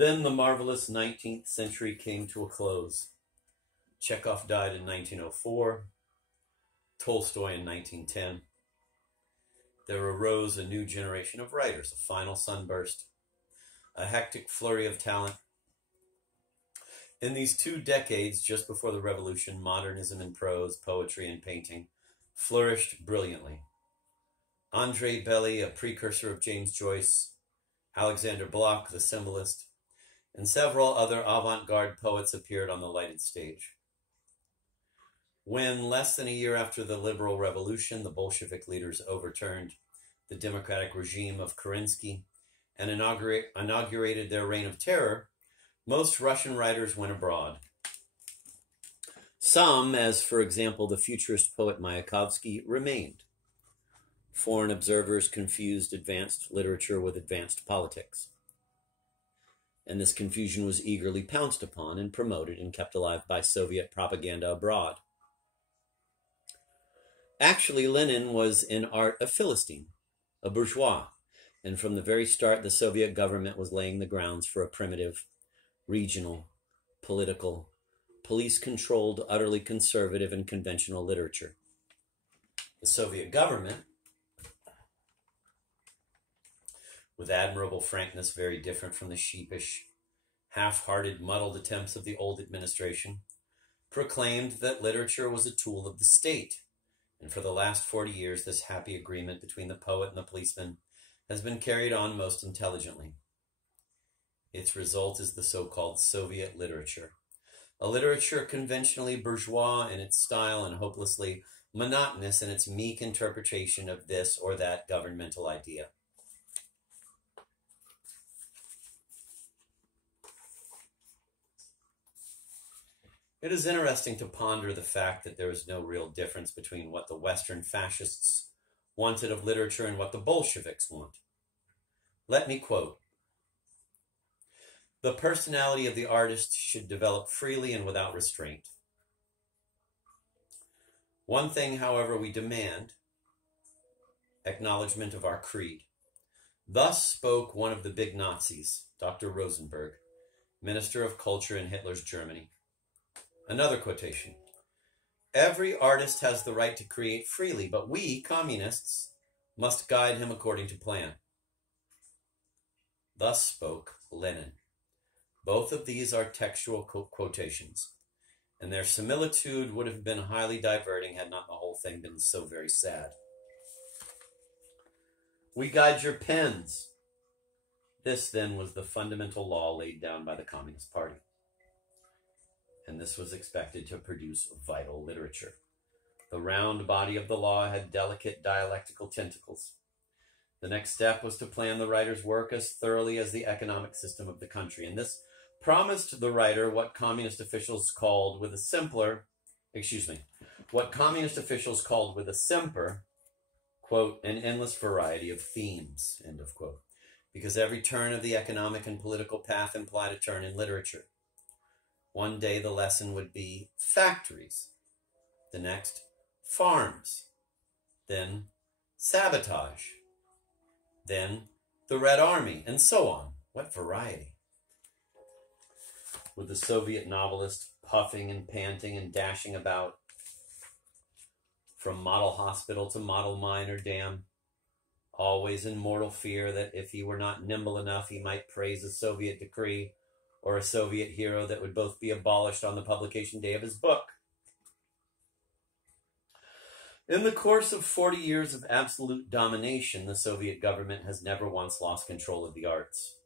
Then the marvelous 19th century came to a close. Chekhov died in 1904, Tolstoy in 1910. There arose a new generation of writers, a final sunburst, a hectic flurry of talent. In these 2 decades, just before the revolution, modernism in prose, poetry, and painting flourished brilliantly. André Belly, a precursor of James Joyce, Alexander Bloch, the symbolist, and several other avant-garde poets appeared on the lighted stage. When, less than a year after the liberal revolution, the Bolshevik leaders overturned the democratic regime of Kerensky and inaugurated their reign of terror, most Russian writers went abroad. Some, as for example the futurist poet Mayakovsky, remained. Foreign observers confused advanced literature with advanced politics. And this confusion was eagerly pounced upon and promoted and kept alive by Soviet propaganda abroad. Actually, Lenin was in art a Philistine, a bourgeois, and from the very start the Soviet government was laying the grounds for a primitive, regional, political, police-controlled, utterly conservative and conventional literature. The Soviet government, with admirable frankness very different from the sheepish, half-hearted, muddled attempts of the old administration, proclaimed that literature was a tool of the state. And for the last 40 years, this happy agreement between the poet and the policeman has been carried on most intelligently. Its result is the so-called Soviet literature, a literature conventionally bourgeois in its style and hopelessly monotonous in its meek interpretation of this or that governmental idea. It is interesting to ponder the fact that there is no real difference between what the Western fascists wanted of literature and what the Bolsheviks want. Let me quote, "The personality of the artist should develop freely and without restraint. One thing, however, we demand, acknowledgement of our creed. Thus spoke one of the big Nazis, Dr. Rosenberg, Minister of Culture in Hitler's Germany." Another quotation, "Every artist has the right to create freely, but we, communists, must guide him according to plan." Thus spoke Lenin. Both of these are textual quotations, and their similitude would have been highly diverting had not the whole thing been so very sad. "We guide your pens." This, then, was the fundamental law laid down by the Communist Party. And this was expected to produce vital literature. The round body of the law had delicate dialectical tentacles. The next step was to plan the writer's work as thoroughly as the economic system of the country, and this promised the writer what communist officials called with a simper, quote, "an endless variety of themes," end of quote, because every turn of the economic and political path implied a turn in literature. One day the lesson would be factories, the next farms, then sabotage, then the Red Army, and so on. What variety! With the Soviet novelist puffing and panting and dashing about from model hospital to model mine or dam, always in mortal fear that if he were not nimble enough, he might praise a Soviet decree or a Soviet hero that would both be abolished on the publication day of his book. In the course of 40 years of absolute domination, the Soviet government has never once lost control of the arts.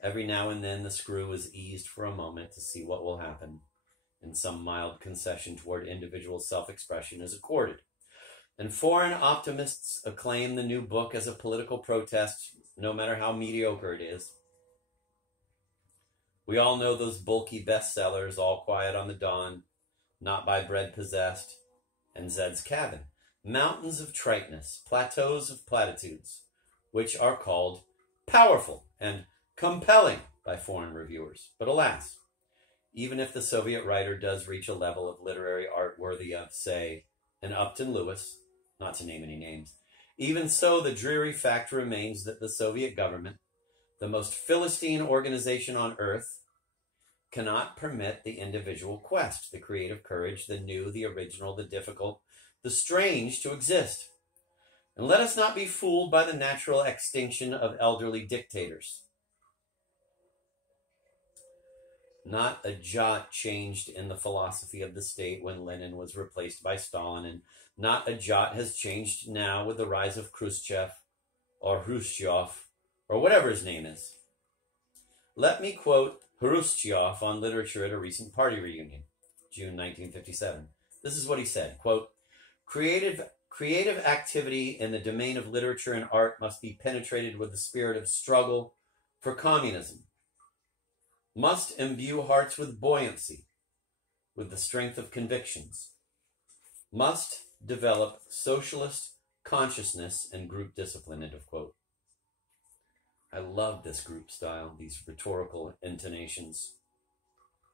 Every now and then the screw is eased for a moment to see what will happen, and some mild concession toward individual self-expression is accorded. And foreign optimists acclaim the new book as a political protest, no matter how mediocre it is. We all know those bulky bestsellers, All Quiet on the Dawn, Not by Bread Possessed, and Zed's Cabin. Mountains of triteness, plateaus of platitudes, which are called powerful and compelling by foreign reviewers. But alas, even if the Soviet writer does reach a level of literary art worthy of, say, an Upton Lewis, not to name any names, even so the dreary fact remains that the Soviet government, the most Philistine organization on earth, cannot permit the individual quest, the creative courage, the new, the original, the difficult, the strange to exist. And let us not be fooled by the natural extinction of elderly dictators. Not a jot changed in the philosophy of the state when Lenin was replaced by Stalin, and not a jot has changed now with the rise of Khrushchev or Khrushchev or whatever his name is. Let me quote Khrushchev on literature at a recent party reunion, June 1957. This is what he said, quote, Creative activity in the domain of literature and art must be penetrated with the spirit of struggle for communism, must imbue hearts with buoyancy, with the strength of convictions, must develop socialist consciousness and group discipline, end of quote. I love this group style, these rhetorical intonations,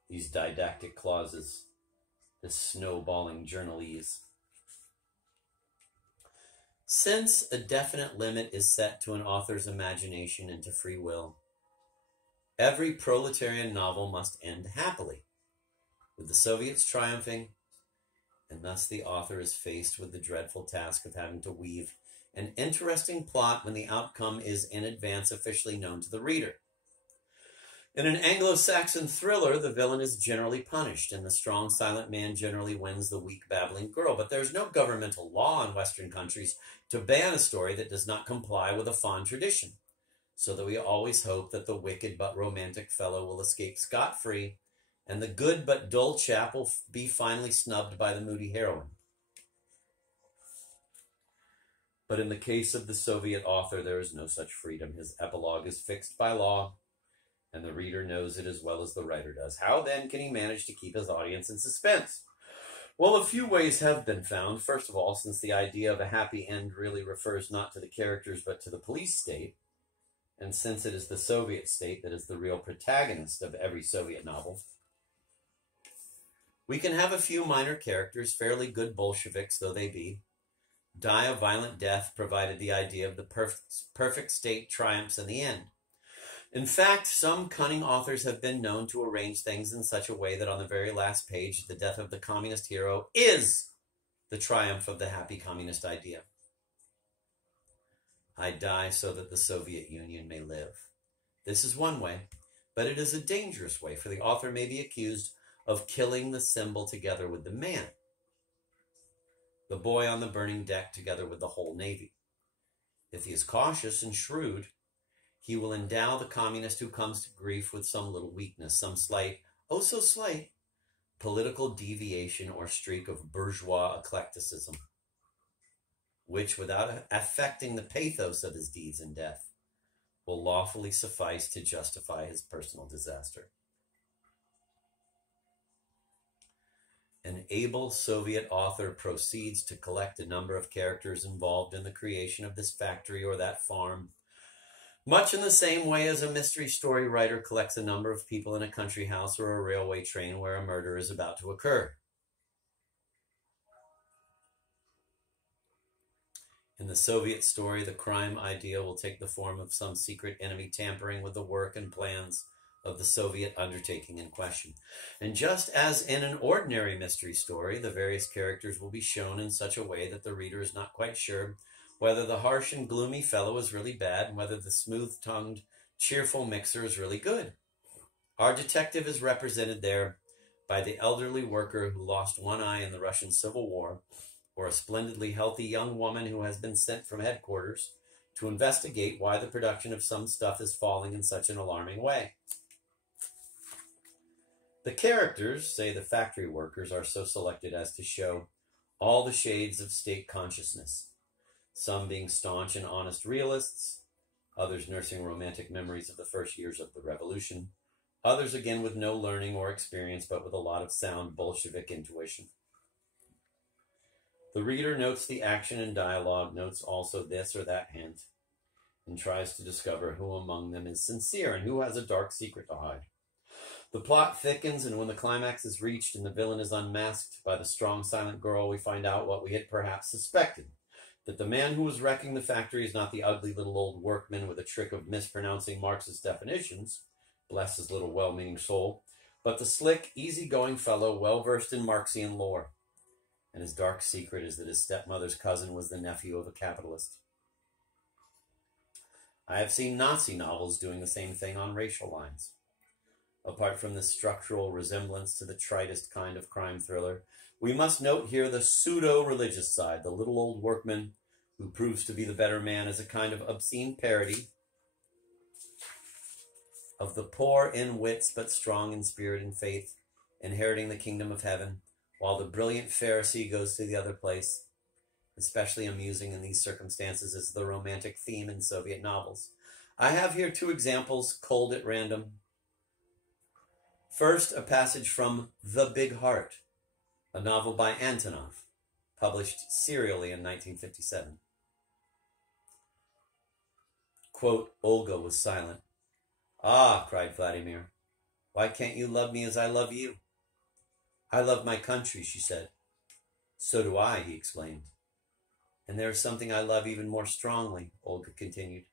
these didactic clauses, this snowballing journalese. Since a definite limit is set to an author's imagination and to free will, every proletarian novel must end happily, with the Soviets triumphing, and thus the author is faced with the dreadful task of having to weave an interesting plot when the outcome is in advance officially known to the reader. In an Anglo-Saxon thriller, the villain is generally punished, and the strong, silent man generally wins the weak, babbling girl. But there's no governmental law in Western countries to ban a story that does not comply with a fond tradition, so that we always hope that the wicked but romantic fellow will escape scot-free, and the good but dull chap will be finally snubbed by the moody heroine. But in the case of the Soviet author, there is no such freedom. His epilogue is fixed by law, and the reader knows it as well as the writer does. How then can he manage to keep his audience in suspense? Well, a few ways have been found. First of all, since the idea of a happy end really refers not to the characters but to the police state, and since it is the Soviet state that is the real protagonist of every Soviet novel, we can have a few minor characters, fairly good Bolsheviks though they be, die a violent death, provided the idea of the perfect state triumphs in the end. In fact, some cunning authors have been known to arrange things in such a way that on the very last page, the death of the communist hero is the triumph of the happy communist idea. I die so that the Soviet Union may live. This is one way, but it is a dangerous way, for the author may be accused of killing the symbol together with the man, the boy on the burning deck together with the whole Navy. If he is cautious and shrewd, he will endow the communist who comes to grief with some little weakness, some slight, oh so slight, political deviation or streak of bourgeois eclecticism, which, without affecting the pathos of his deeds and death, will lawfully suffice to justify his personal disaster. An able Soviet author proceeds to collect a number of characters involved in the creation of this factory or that farm, much in the same way as a mystery story writer collects a number of people in a country house or a railway train where a murder is about to occur. In the Soviet story, the crime idea will take the form of some secret enemy tampering with the work and plans of the Soviet undertaking in question. And just as in an ordinary mystery story, the various characters will be shown in such a way that the reader is not quite sure whether the harsh and gloomy fellow is really bad and whether the smooth-tongued, cheerful mixer is really good. Our detective is represented there by the elderly worker who lost one eye in the Russian Civil War, or a splendidly healthy young woman who has been sent from headquarters to investigate why the production of some stuff is falling in such an alarming way. The characters, say the factory workers, are so selected as to show all the shades of state consciousness, some being staunch and honest realists, others nursing romantic memories of the first years of the revolution, others again with no learning or experience but with a lot of sound Bolshevik intuition. The reader notes the action and dialogue, notes also this or that hint, and tries to discover who among them is sincere and who has a dark secret to hide. The plot thickens, and when the climax is reached and the villain is unmasked by the strong, silent girl, we find out what we had perhaps suspected, that the man who was wrecking the factory is not the ugly little old workman with a trick of mispronouncing Marxist definitions, bless his little well-meaning soul, but the slick, easy-going fellow well-versed in Marxian lore. And his dark secret is that his stepmother's cousin was the nephew of a capitalist. I have seen Nazi novels doing the same thing on racial lines. Apart from this structural resemblance to the tritest kind of crime thriller, we must note here the pseudo-religious side, the little old workman who proves to be the better man as a kind of obscene parody of the poor in wits but strong in spirit and faith, inheriting the kingdom of heaven, while the brilliant Pharisee goes to the other place. Especially amusing in these circumstances is the romantic theme in Soviet novels. I have here two examples, culled at random. First, a passage from The Big Heart, a novel by Antonov, published serially in 1957. Quote, Olga was silent. Ah, cried Vladimir, why can't you love me as I love you? I love my country, she said. So do I, he explained. And there is something I love even more strongly, Olga continued,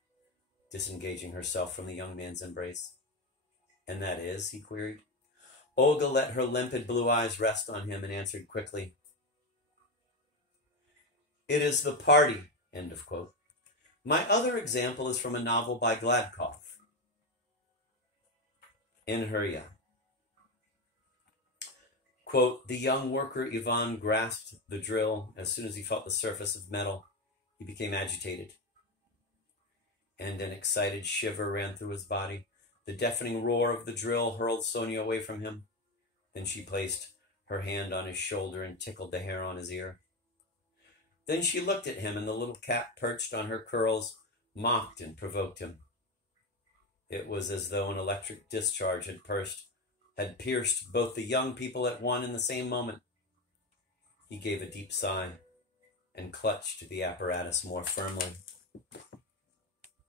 disengaging herself from the young man's embrace. And that is, he queried. Olga let her limpid blue eyes rest on him and answered quickly. It is the party, end of quote. My other example is from a novel by Gladkov, In Hurya. Quote, the young worker Ivan grasped the drill. As soon as he felt the surface of metal, he became agitated, and an excited shiver ran through his body. The deafening roar of the drill hurled Sonia away from him. Then she placed her hand on his shoulder and tickled the hair on his ear. Then she looked at him, and the little cat perched on her curls mocked and provoked him. It was as though an electric discharge had pierced both the young people at one and the same moment. He gave a deep sigh and clutched the apparatus more firmly.